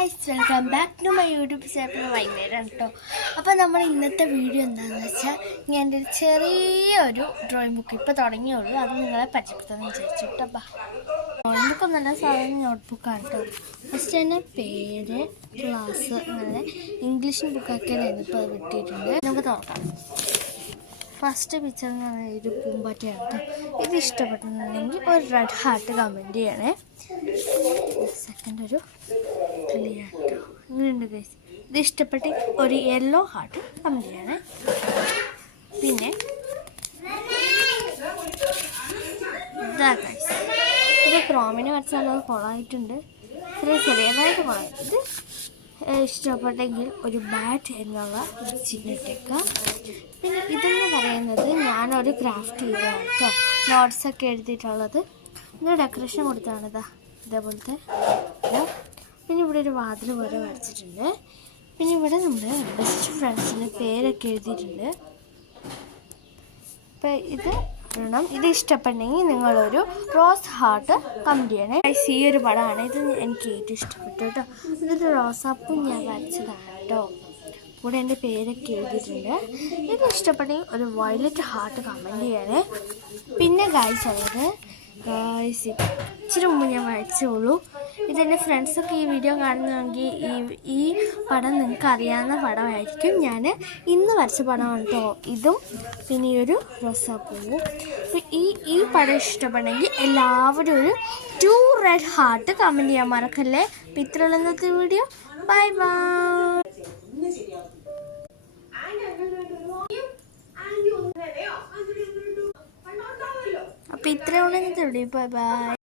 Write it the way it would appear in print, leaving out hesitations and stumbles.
guys, welcome back to my YouTube channel. വൈകുന്നേരം അപ്പോൾ നമ്മൾ ഇന്നത്തെ വീഡിയോ എന്താണെന്ന് വെച്ചാൽ ഞാൻ എൻ്റെ ചെറിയൊരു ഡ്രോയിങ് ബുക്ക് ഇപ്പോൾ തുടങ്ങിയുള്ളൂ. അത് നിങ്ങളെ പരിചയപ്പെടുത്താമെന്ന് വിചാരിച്ചു കേട്ടോ. ഡ്രോയിങ് ബുക്ക് നല്ല സാധാരണ നോട്ട്ബുക്കാണ് കേട്ടോ. ഫസ്റ്റ് തന്നെ പേര്, ക്ലാസ്, അങ്ങനെ ഇംഗ്ലീഷ് ബുക്കൊക്കെയാണ് ഇപ്പോൾ അത് കിട്ടിയിട്ടുണ്ട്. നമുക്ക് തുറക്കാം. ഫസ്റ്റ് പിക്ചർ എന്ന് പറഞ്ഞാൽ ഒരു പൂമ്പാറ്റയാണ് കേട്ടോ. ഇത് ഇഷ്ടപ്പെട്ടിട്ടുണ്ടെങ്കിൽ ഒരു റെഡ് ഹാർട്ട് കമൻറ്റ് ചെയ്യണേ. സെക്കൻഡ് ഒരു കിളിയാണ് കേട്ടോ. ഇങ്ങനെയുണ്ട് ഗൈസ്. ഇത് ഇഷ്ടപ്പെട്ട് ഒരു യെല്ലോ ഹാർട്ട് കമൻറ്റ് ചെയ്യണേ. പിന്നെ ഇതാ ഗൈസ്, ഇത് ക്രോമിനെ വരച്ചാൽ കൊളായിട്ടുണ്ട്. ചെറിയതായിട്ട് കൊളായിട്ടുണ്ട്. ഇഷ്ടപ്പെട്ടെങ്കിൽ ഒരു ബാറ്റ് എന്നുള്ള ചിഹ്നിട്ടേക്കുക. പിന്നെ ഇതെന്ന് പറയുന്നത് ഞാനൊരു ക്രാഫ്റ്റ് ചെയ്തതാണ് കേട്ടോ. നോട്ട്സൊക്കെ എഴുതിയിട്ടുള്ളത്. ഇത് ഡെക്കറേഷൻ കൊടുത്താണിതാ ഇതേപോലത്തെ. പിന്നെ ഇവിടെ ഒരു വാതിൽ പോലെ വരച്ചിട്ടുണ്ട്. പിന്നെ ഇവിടെ നമ്മുടെ ബെസ്റ്റ് ഫ്രണ്ട്സിൻ്റെ പേരൊക്കെ എഴുതിയിട്ടുണ്ട്. അപ്പം ഇത് ഇഷ്ടപ്പെട്ടെങ്കിൽ നിങ്ങളൊരു റോസ് ഹാർട്ട് കമൻറ്റ് ചെയ്യണേ. ഈ ഒരു പടമാണ്. ഇത് എനിക്ക് ഏറ്റവും ഇഷ്ടപ്പെട്ടു കേട്ടോ. ഇതൊരു റോസാപ്പൂ ഞാൻ വരച്ചതാണ് കേട്ടോ. കൂടെ എൻ്റെ പേരൊക്കെ എഴുതിയിട്ടുണ്ട്. ഇത് ഇഷ്ടപ്പെട്ടെങ്കിൽ ഒരു വയലറ്റ് ഹാർട്ട് കമൻറ്റ് ചെയ്യണേ. പിന്നെ ഗായ്സ് ഇച്ചിരി മുമ്പ് ഞാൻ വരച്ചുള്ളൂ. ഇതെൻ്റെ ഫ്രണ്ട്സൊക്കെ ഈ വീഡിയോ കാണുന്നെങ്കിൽ ഈ പടം നിങ്ങൾക്ക് അറിയാവുന്ന പടമായിരിക്കും. ഞാൻ ഇന്ന് വരച്ച പടമാണ് കേട്ടോ. ഇതും പിന്നെ ഈ ഒരു റോസാപ്പൂവും. ഈ പടം ഇഷ്ടപ്പെട്ടെങ്കിൽ എല്ലാവരും ഒരു 2 റെഡ് ഹാർട്ട് കമൻറ്റ് ചെയ്യാൻ മറക്കല്ലേ. അപ്പം ഇത്രയുള്ള ഇന്നത്തെ വീഡിയോ. Bye bye. അപ്പോൾ ഇത്രയുള്ള ഇന്നത്തെ വീഡിയോ. Bye bye.